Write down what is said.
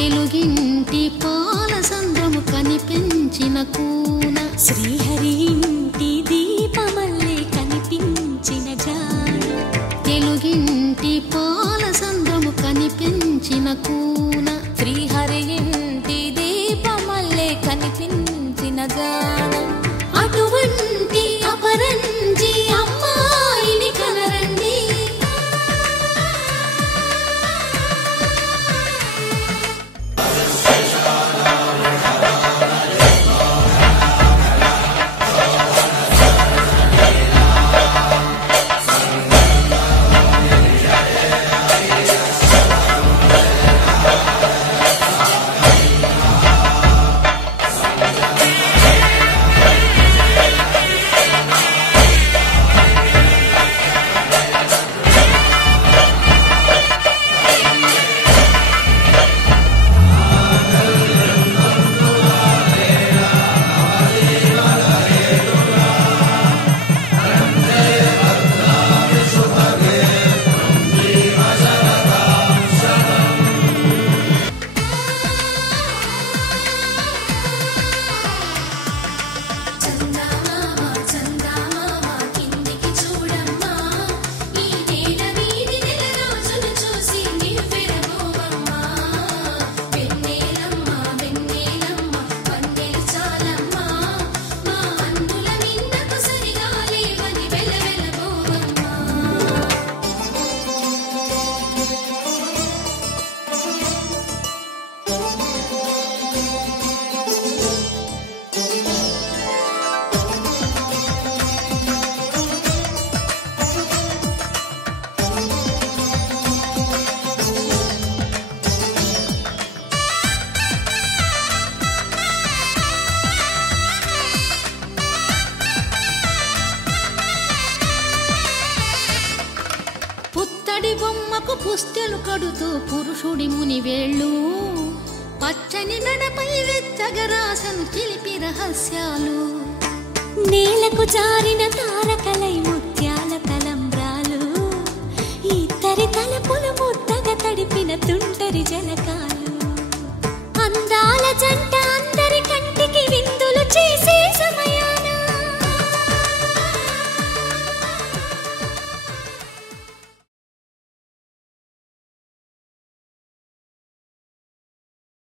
తెలుగింటి పాల సంద్రము కనిపించిన కూన శ్రీహరి ఇంటి దీపమల్లే కనిపించిన జాడ తెలుగింటి పాల సంద్రము కనిపించిన కూన శ్రీహరి ఇంటి దీపమల్లే కనిపించిన జాడ అటువంటి అపరంజి అమ్మాయిని కనరండి పుత్తడి బొమ్మకు పుస్తెలు కడుతూ పురుషుడి ముని వేళ్ళు పచ్చని నడపై వెచ్చగరాసను చిలిపి రహస్యాలు నేలకు జారిన తారకలై ముత్యాల తలంబ్రాలు ఇద్దరి తలపులు ముద్దగా తడిపిన తుంటరి జలకాలు అందాల జంట